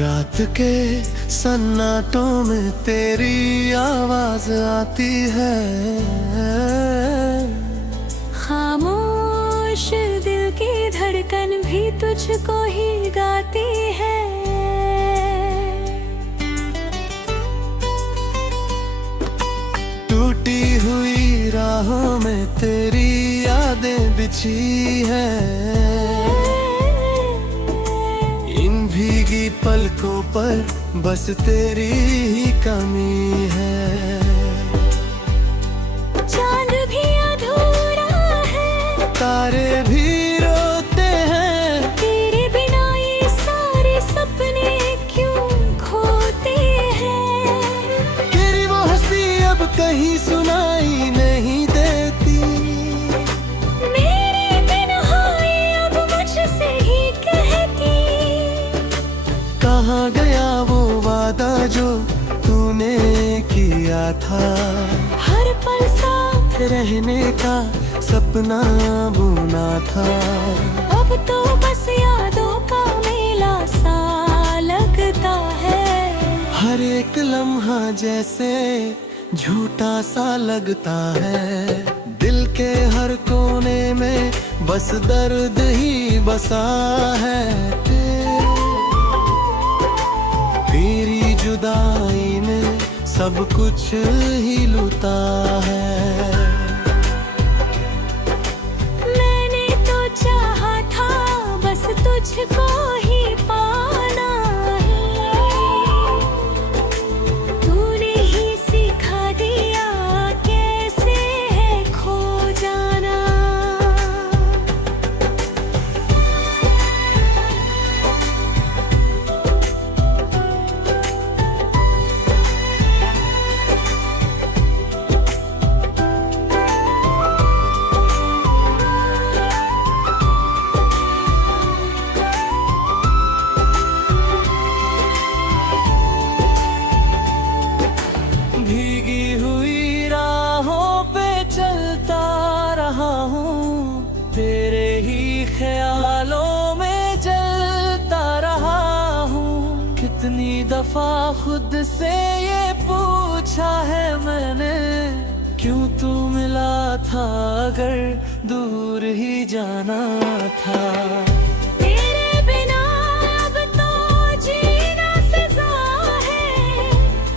रात के सन्नाटों में तेरी आवाज आती है, खामोश दिल की धड़कन भी तुझको ही गाती है। टूटी हुई राहों में तेरी यादें बिछी है, इन भीगी पलकों पर बस तेरी ही कमी है। चांद भी अधूरा है, तारे भी रोते हैं, तेरे बिना ये सारे सपने क्यों खोते हैं। तेरी वो हंसी अब कहीं सुनाई नहीं देती, मेरी तन्हाई अब मुझसे ही कहती। कहाँ गया वो वादा जो तूने किया था, हर पल साथ रहने का सपना बुना था। अब तो बस यादों का मेला सा लगता है, हर एक लम्हा जैसे झूठा सा लगता है। दिल के हर कोने में बस दर्द ही बसा है, तेरी जुदाई में सब कुछ ही लुटा है। मैंने तो चाहा था बस तुझको ही पाना है, तूने ही सिखा दिया कैसे है खो जाना। भीगी हुई राहों पे चलता रहा हूँ, तेरे ही ख्यालों में जलता रहा हूँ। कितनी दफा खुद से ये पूछा है मैंने, क्यों तू मिला था अगर दूर ही जाना था। तेरे बिना अब तो जीना सजा है,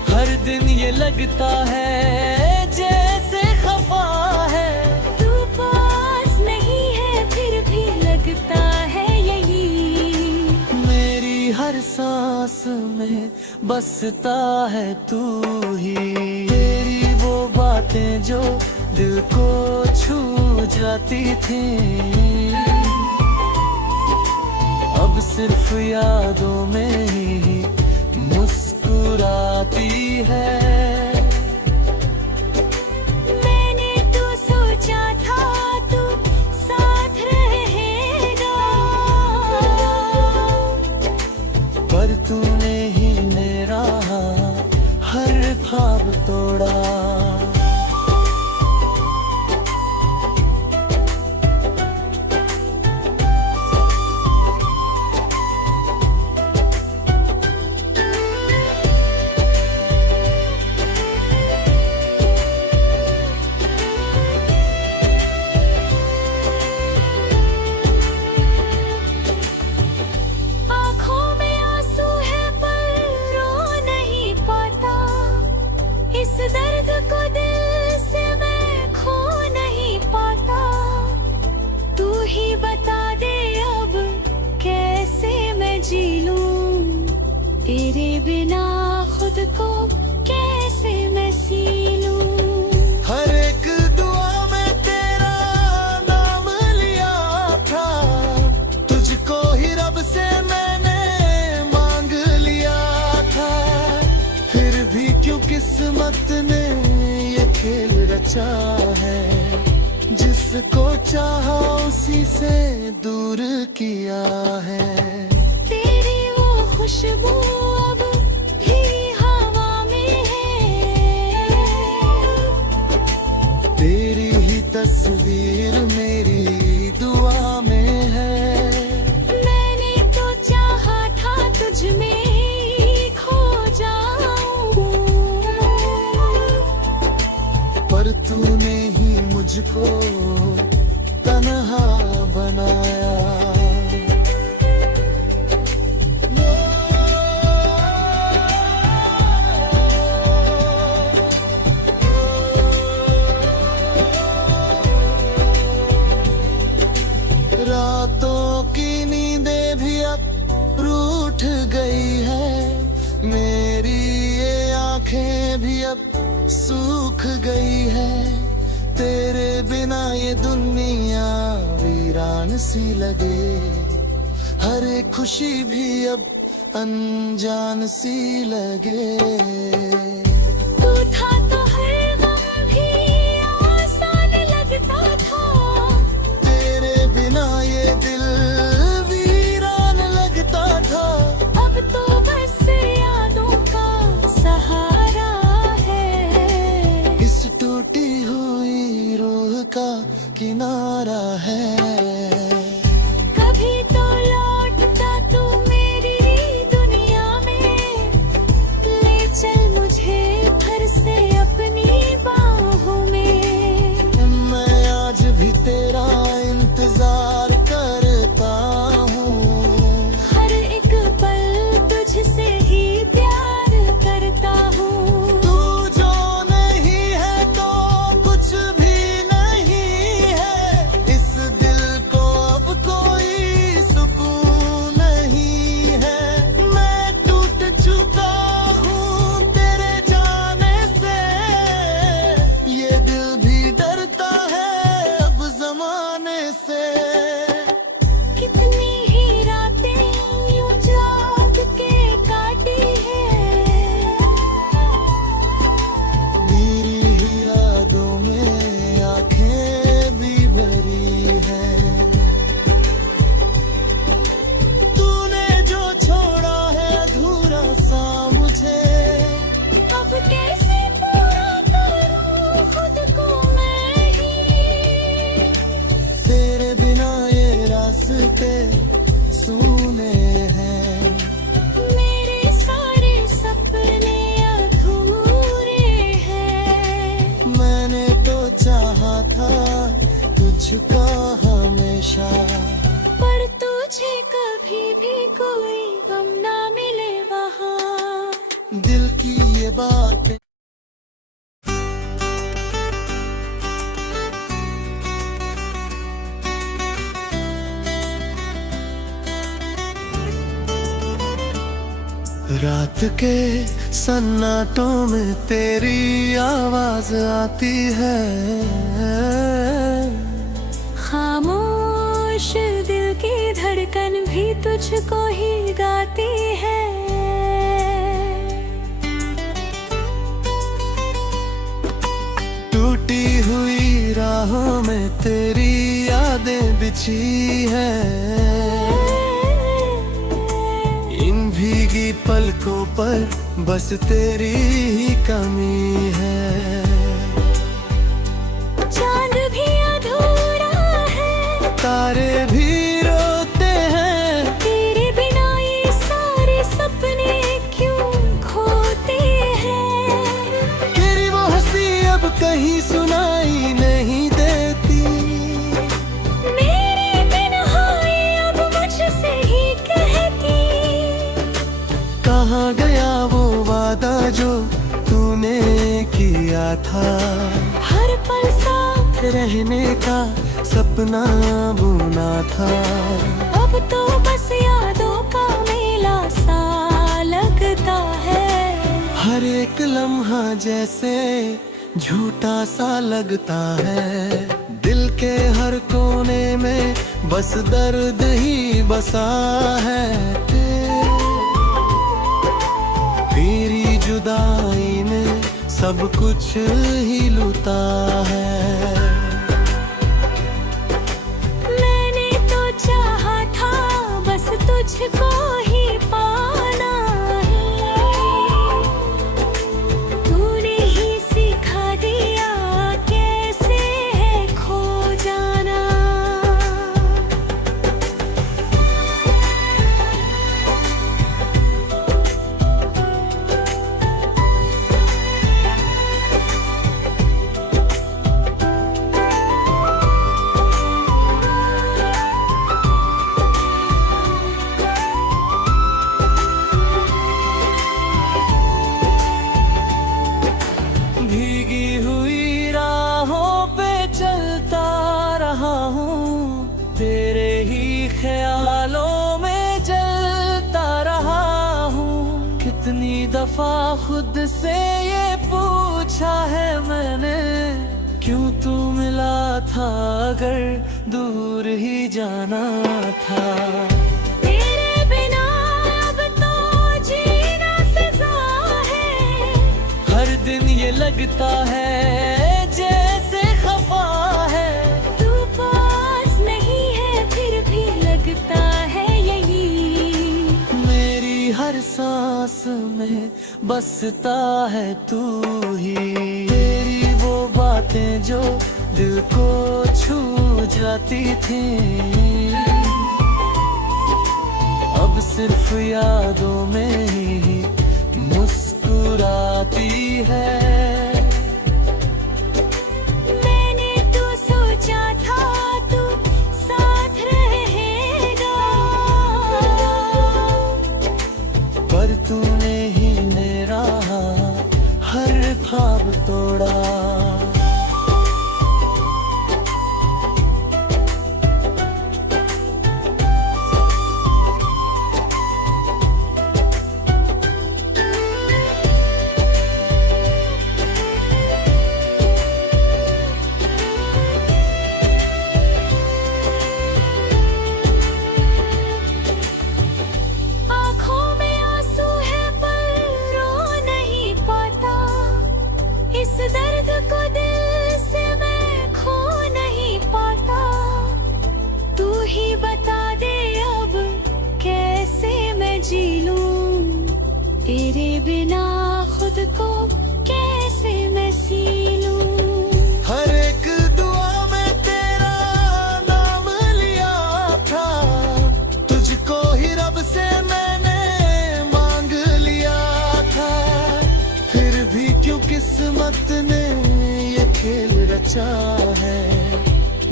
हर दिन ये लगता है जैसे खफा है, तू पास नहीं है फिर भी लगता है यही। मेरी हर सांस में बसता है तू ही, तेरी वो बातें जो दिल को छू जाती थी, अब सिर्फ यादों में ही मुस्कुराती है। मैंने तो सोचा था तू साथ रहेगा, पर तूने ही मेरा हर ख्वाब तोड़ा। आँखों में आंसू है पर रो नहीं पाता, इस दर्द को दिल से मैं खो नहीं पाता। तू ही बता दे अब कैसे मैं जी लूं, तेरे बिना खुद को कैसे मैं सी लूं। हर एक दुआ में तेरा नाम लिया था, तुझको ही रब से मैंने मांग लिया था। फिर भी क्यों किस्मत ने ये खेल रचा है, जिसको चाहा उसी से दूर किया है। तेरी वो खुशबू अब भी हवा में है, तेरी ही तस्वीर मेरी दुआ में है। मैंने तो चाहा था तुझ में और तूने ही मुझको तन्हा बनाया। रातों की नींदें भी अब रूठ गई है, मेरी ये आंखें भी अब सूख गई है। तेरे बिना ये दुनिया वीरान सी लगे, हर एक खुशी भी अब अनजान सी लगे। तू था तो हर गम भी आसान लगता था, तेरे बिना ये दिल वीरान लगता था। अब तो बस यादों का सहारा है, इस टूटी हुई रूह का किनारा है। कभी तो लौटता तू मेरी दुनिया में, ले चल मुझे फिर से अपनी बाहों में। मैं आज भी तेरा इंतजार करता हूँ, हर एक पल तुझसे ही प्यार करता हूँ। तू जो नहीं है तो कुछ भी नहीं है, इस दिल को अब कोई सुकून नहीं है। मैं टूट चुका हूँ तेरे जाने से, ये दिल भी डरता है अब जमाने से। कितनी ही रातें यूं जाग के काटी है, मेरी ही यादों में आंखें भी भरी है। तूने जो छोड़ा है अधूरा सा मुझे, अब कैसे पूरा करूं खुद को मैं ही। तेरे बिना ये रास्ते सूने हैं, मेरे सारे सपने अधूरे हैं। मैंने तो चाहा था तुझको हमेशा, पर तुझे कभी भी कोई गम ना मिले वहाँ। दिल की ये बातें रात के सन्नाटों में तेरी आवाज आती है। खामोश दिल की धड़कन भी तुझको ही गाती है। टूटी हुई राहों में तेरी यादें बिछी है, इन भीगी पलकों पर बस तेरी ही कमी है। चांद भी अधूरा है, तारे भी रोते हैं, तेरे बिना ये सारे सपने क्यों खोते हैं। तेरी वो हंसी अब कहीं सुनाई नहीं देती, मेरी तन्हाई अब मुझसे ही कहती। कहाँ गया वो वादा जो तूने किया था, हर पल साथ रहने का सपना बुना था। अब तो बस यादों का मेला सा लगता है, हर एक लम्हा जैसे झूठा सा लगता है। दिल के हर कोने में बस दर्द ही बसा है। तेरी जुदाई ने सब कुछ ही लुटा है। मैंने तो चाहा था बस तुझको ही पाना है, तूने ही सिखा दिया कैसे है खो जाना। था अगर दूर ही जाना था। तेरे बिना अब तो जीना सजा है। हर दिन ये लगता है जैसे खफा है। तू पास नहीं है फिर भी लगता है यही। मेरी हर सांस में बसता है तू ही। तेरी वो बातें जो दिल को छू जाती थी, अब सिर्फ यादों में ही मुस्कुराती है। मैंने तो सोचा था तू साथ रहेगा, पर तूने ही मेरा हर ख्वाब तोड़ा। आँखों में आंसू है पर रो नहीं पाता। इस दर्द को दिल से मैं खो नहीं पाता। तू ही बता दे अब कैसे मैं जी लूं। तेरे बिना खुद को कैसे मैं सी लूं। हर एक दुआ में तेरा नाम लिया था, तुझको ही रब से मैंने मांग लिया था। फिर भी क्यों किस्मत ने ये खेल रचा है,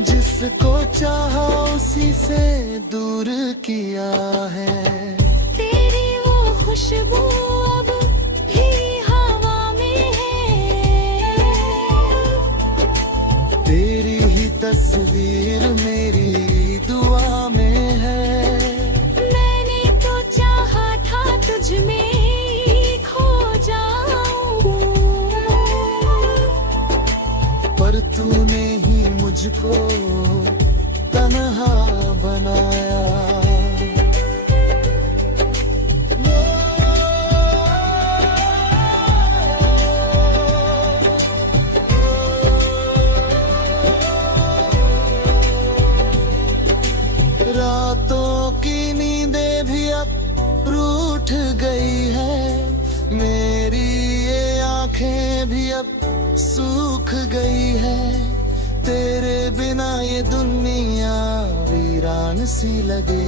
जिसको चाहा उसी से दूर किया है। तेरी वो खुशबू अब भी हवा में है। तेरी ही तस्वीर मेरी दुआ में है। मैंने तो चाहा था तुझ में ही खो जाऊं, पर तूने ही मुझको तन्हा बनाया। रातों की नींदें भी अब रूठ गई है, मेरी ये आंखें भी अब सूख गई है। तेरे बिना ये दुनिया वीरान सी लगे,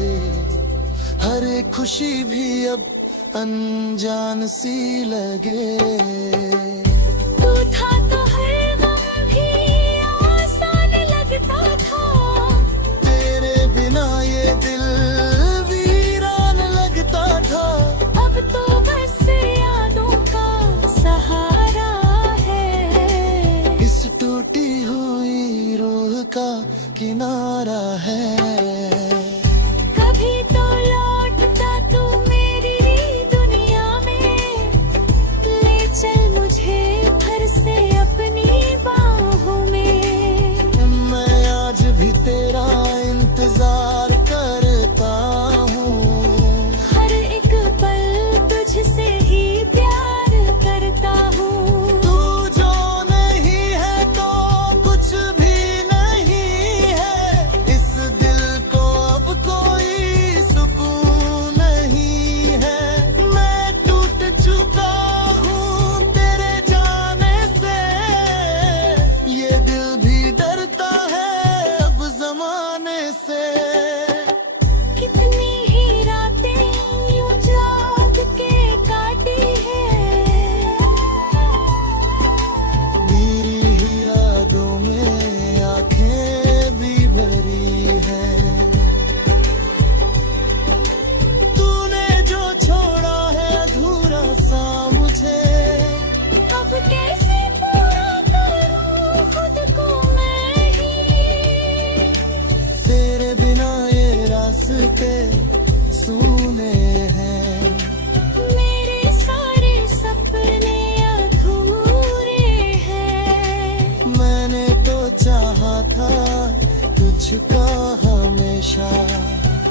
हर एक खुशी भी अब अनजान सी लगे। तू था तो हर गम भी आसान लगता था। तेरे बिना ये दिल वीरान लगता था। अब तो बस यादों का सहारा है। इस टूटी हुई रूह का किनारा है। कभी तो लौटता तू मेरी दुनिया में, ले चल मुझे फिर से अपनी बाहों में। मैं आज भी तेरा इंतजार करता हूँ, हर एक पल तुझसे ही प्यार करता हूँ। तू जो नहीं है तो कुछ भी नहीं है। इस दिल चुका हमेशा।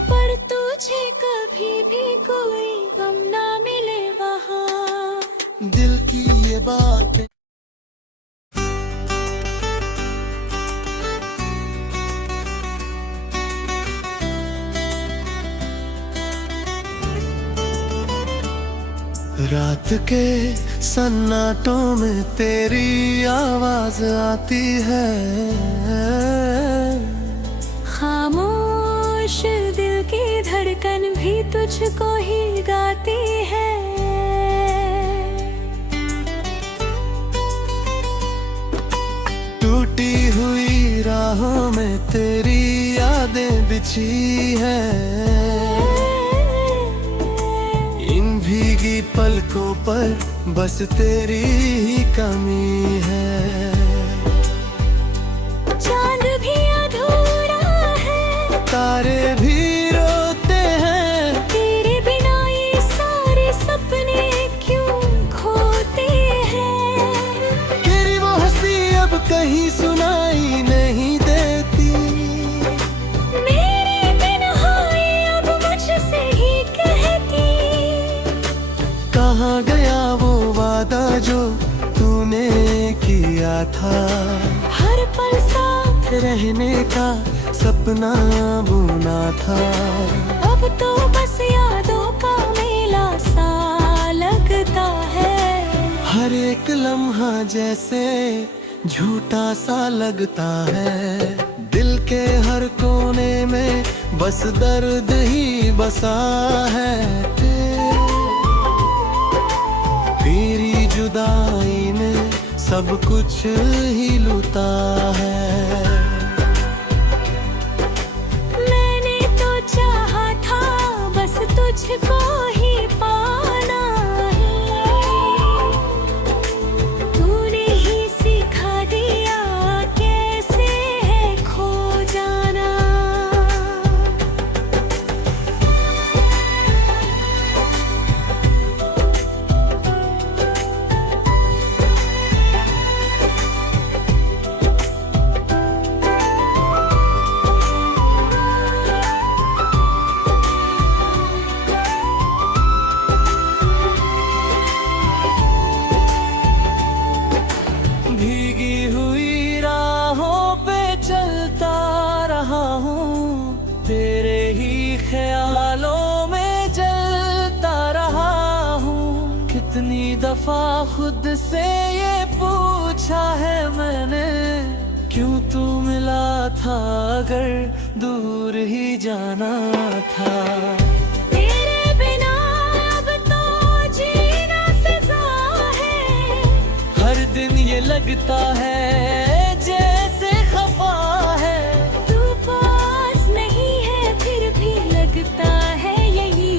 पर तुझे कभी भी कोई गम ना मिले वहाँ। दिल की ये बातें रात के सन्नाटों में तेरी आवाज आती है। खामोश दिल की धड़कन भी तुझको ही गाती है। टूटी हुई राहों में तेरी यादें बिछी है। इन भीगी पलकों पर बस तेरी ही कमी है। चांद भी अधूरा है, तारे भी रोते हैं। तेरे बिना ये सारे सपने क्यों खोते हैं। तेरी वो हंसी अब कहीं सुनाई नहीं देती। मेरी तन्हाई अब मुझसे ही कहती। कहाँ गया वो वादा जो तूने किया था। हर पल साथ रहने का सपना बुना था। अब तो बस यादों का मेला सा लगता है। हर एक लम्हा जैसे झूठा सा लगता है। दिल के हर कोने में बस दर्द ही बसा है। तेरी जुदाई ने सब कुछ ही लुटा है। मैंने तो चाहा था बस तुझको ही पाना है। तूने ही सिखा दिया कैसे है खो जाना। भीगी हुई राहों पे चलता रहा हूँ। तेरे ही ख्यालों में जलता रहा हूँ। कितनी दफा खुद से ये पूछा है मैंने, क्यों तू मिला था अगर दूर ही जाना था। तेरे बिना अब तो जीना सजा है। हर दिन ये लगता है जैसे खफा है। तू पास नहीं है फिर भी लगता है यही।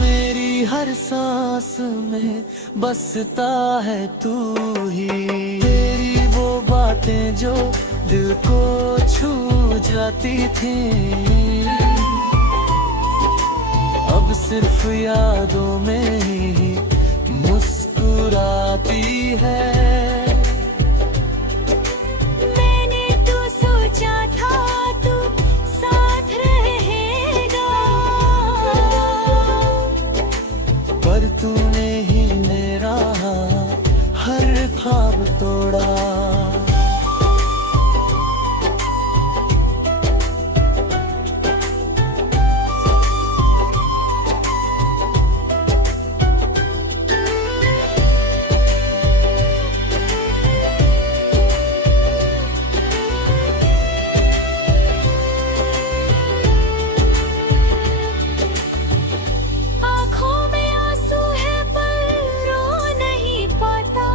मेरी हर सांस में बसता है तू ही। तेरी वो बातें जो दिल को छू जाती थी, अब सिर्फ यादों में ही मुस्कुराती है। मैंने तो सोचा था तू साथ रहेगा, पर तूने ही मेरा हर ख्वाब तोड़ा। आँखों में आंसू है पर रो नहीं पाता।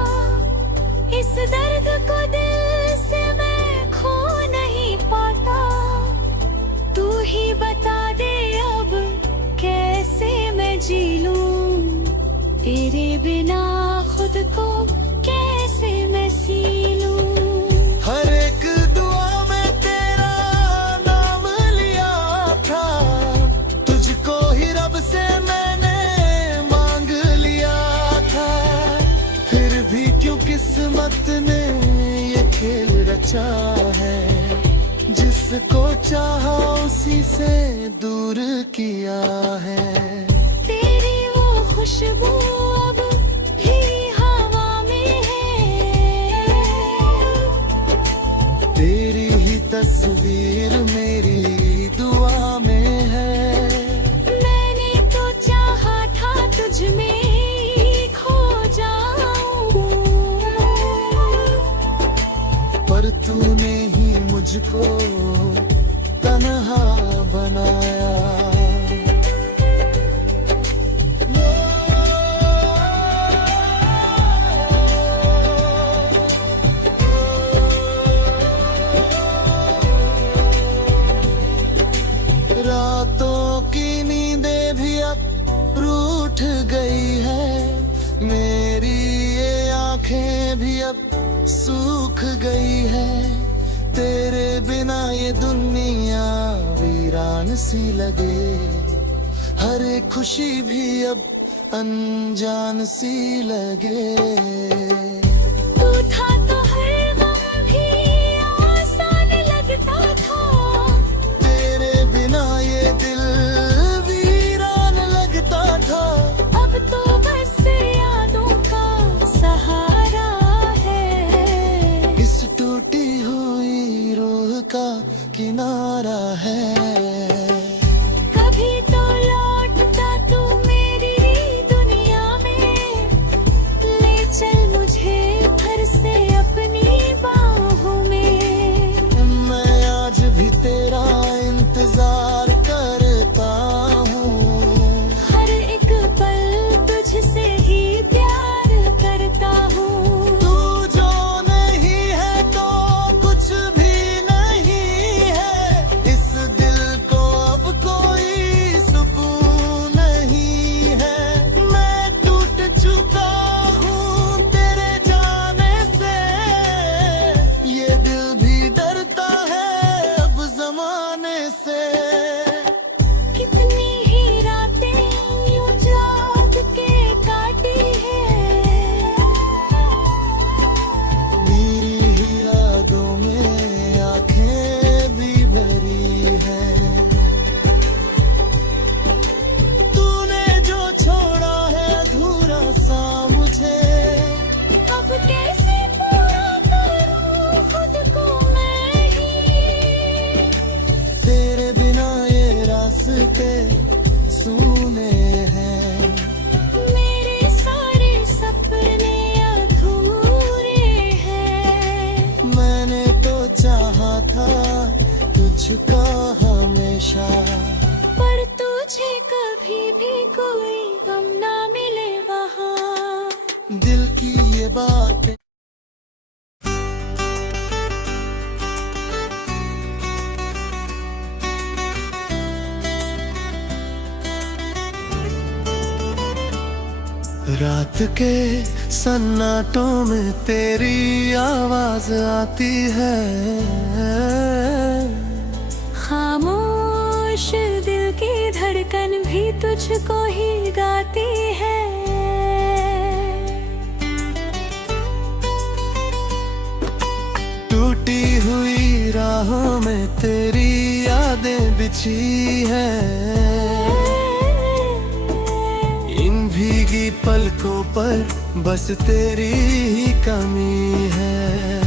इस दर्द को दिल से मैं खो नहीं पाता। तू ही बता दे अब कैसे मैं जी लूं। तेरे बिना खुद को कैसे मैं सी लूं। हर एक दुआ में तेरा नाम लिया था। तुझको ही रब से मैंने मांग लिया था। फिर भी क्यों किस्मत ने ये खेल रचा है। जिसको चाहा उसी से दूर किया है। तेरी वो खुशबू अब भी हवा में है। तेरी ही तस्वीर मेरी दुआ में है। मैंने तो चाहा था तुझ में ही खो जाऊं, पर तूने ही मुझको तन्हा बनाया। रातों की नींदें भी अब रूठ गई है। मेरी ये आंखें भी अब सूख गई है। तेरे बिना ये दुनिया वीरान सी लगे। हर एक खुशी भी अब अनजान सी लगे। तू था तो हर गम भी आसान लगता था। तेरे बिना ये दिल वीरान लगता था। अब तो बस यादों का सहारा है। इस टूटी हुई रूह का किनारा है। कभी तो लौटता तू मेरी दुनिया में, ले चल मुझे फिर से अपनी बाहों में। मैं आज भी तेरा इंतजार करता हूँ। हर एक पल तुझसे ही प्यार करता हूँ। तू जो नहीं है तो कुछ भी नहीं है। इस दिल को अब कोई सुकून नहीं है। मैं टूट चुका हूँ तेरे जाने से। ये दिल भी डरता है अब जमाने से। कितनी ही रातें यूं जाग के काटी है। मेरी ही यादों में आंखें भी भरी है। तूने जो छोड़ा है अधूरा सा मुझे। अब कैसे पूरा करूं खुद को मैं ही। तेरे बिना ये रास्ते सूने हैं। मेरे सारे सपने अधूरे हैं। मैंने तो चाहा था तुझका हमेशा। पर तुझे कभी भी कोई गम ना मिले वहाँ। दिल की ये बातें रात के सन्नाटों में तेरी आवाज आती है। खामोश दिल की धड़कन भी तुझको ही गाती है। टूटी हुई राहों में तेरी यादें बिछी है। इन भीगी पलकों पर बस तेरी ही कमी है।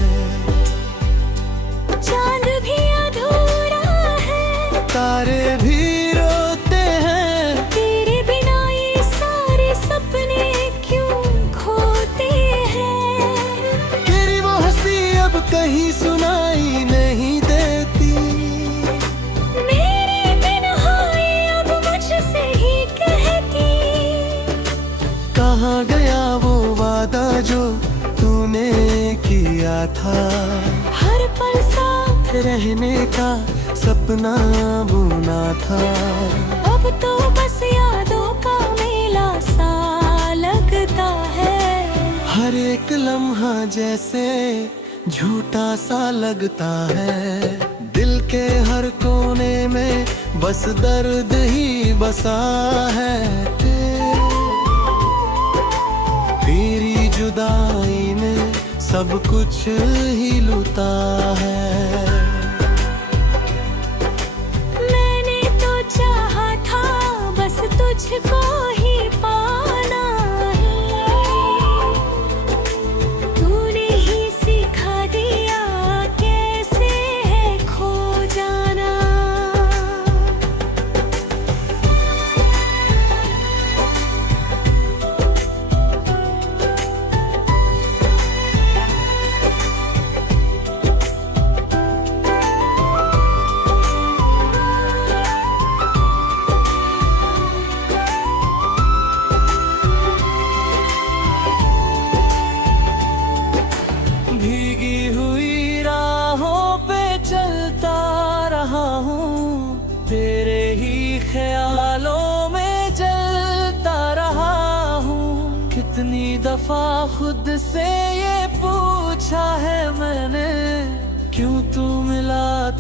चांद भी अधूरा है, तारे भी रोते हैं। तेरे बिना ये सारे सपने क्यों खोते हैं। तेरी वो हंसी अब कहीं सुनाई नहीं देती। मेरी तन्हाई अब मुझसे ही कहती। कहाँ गया वो वादा जो तूने किया था। हर पल साथ रहने का सपना बुना था। अब तो बस यादों का मेला सा लगता है। हर एक लम्हा जैसे झूठा सा लगता है। दिल के हर कोने में बस दर्द ही बसा है। तेरी जुदाई ने सब कुछ ही लुटा है।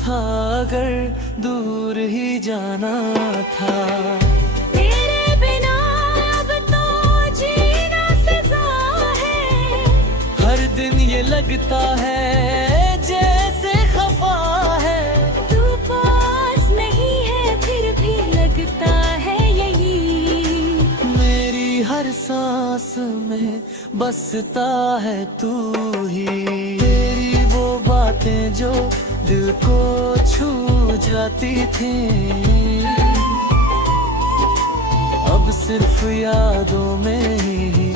था अगर दूर ही जाना था। तेरे बिना अब तो जीना सजा है। हर दिन ये लगता है जैसे खफा है। तू पास नहीं है फिर भी लगता है यही। मेरी हर सांस में बसता है तू ही। तेरी वो बातें जो दिल को छू जाती थी, अब सिर्फ यादों में ही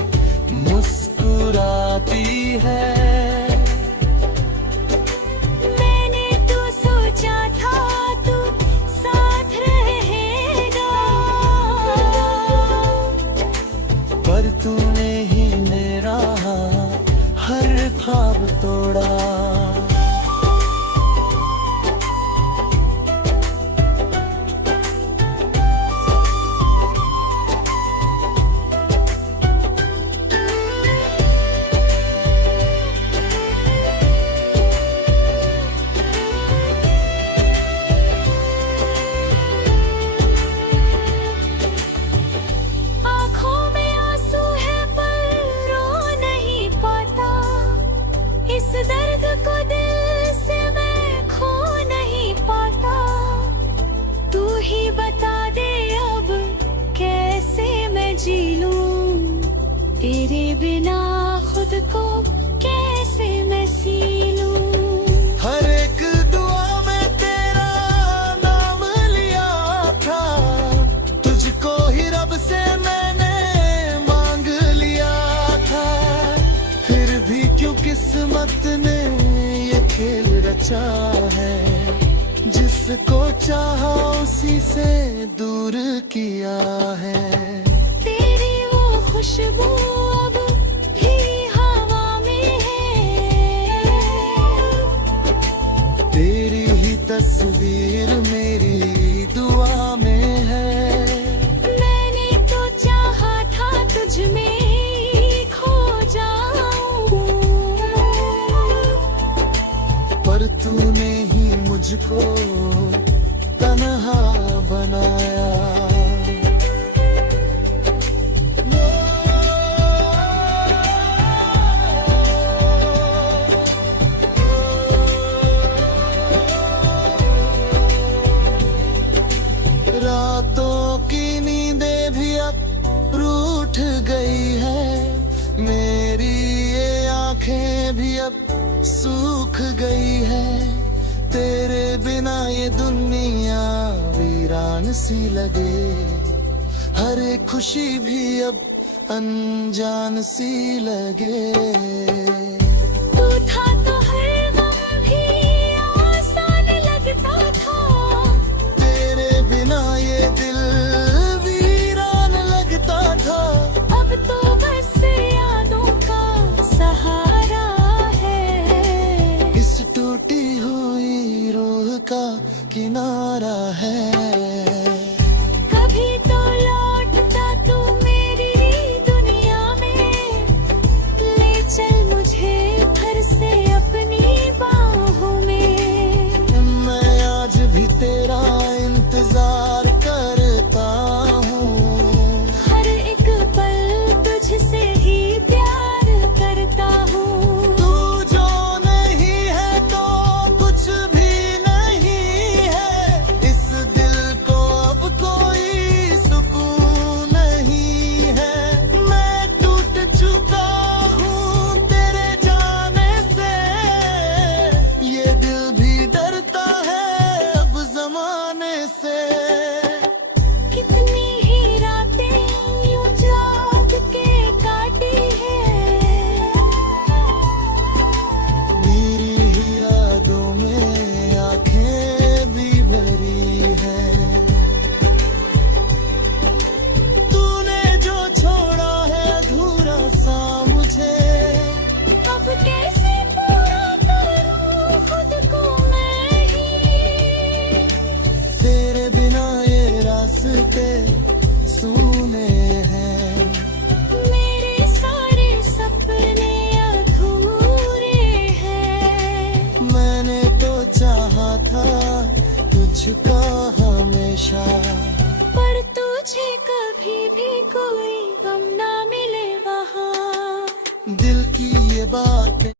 मुस्कुराती है। मैंने तो सोचा था तू साथ रहेगा, पर तूने ही मेरा हर ख्वाब तोड़ा। आँखों में आंसू है पर रो नहीं पाता। इस दर्द को दिल से मैं खो नहीं पाता। तू ही बता दे अब कैसे मैं जी लूं। तेरे बिना खुद को कैसे मैं सी लूं। हर एक दुआ में तेरा नाम लिया था, तुझको ही रब से मैंने मांग लिया था। फिर भी क्यों किस्मत ने ये खेल रचा है, जिसको चाहा उसी से दूर किया है। तेरी वो खुशबू अब भी हवा में है। तेरी ही तस्वीर मेरी दुआ में है। मैंने तो चाहा था तुझ में ही खो जाऊं, पर तूने ही मुझको तन्हा बनाया। रातों की नींदें भी अब रूठ गई है, मेरी ये आंखें भी अब सूख गई है। तेरे बिना ये दुनिया वीरान सी लगे, हर एक खुशी भी अब अनजान सी लगे। तू था तो हर गम भी आसान लगता था। तेरे बिना ये दिल वीरान लगता था। अब तो बस यादों का सहारा है। इस टूटी हुई रूह का किनारा है। कभी तो लौटता तू मेरी दुनिया में, ले चल मुझे फिर से अपनी बाहों में। मैं आज भी तेरा इंतजार करता हूँ, हर एक पल तुझसे ही प्यार करता हूँ। तू जो नहीं है तो कुछ भी नहीं है। इस दिल हमेशा। पर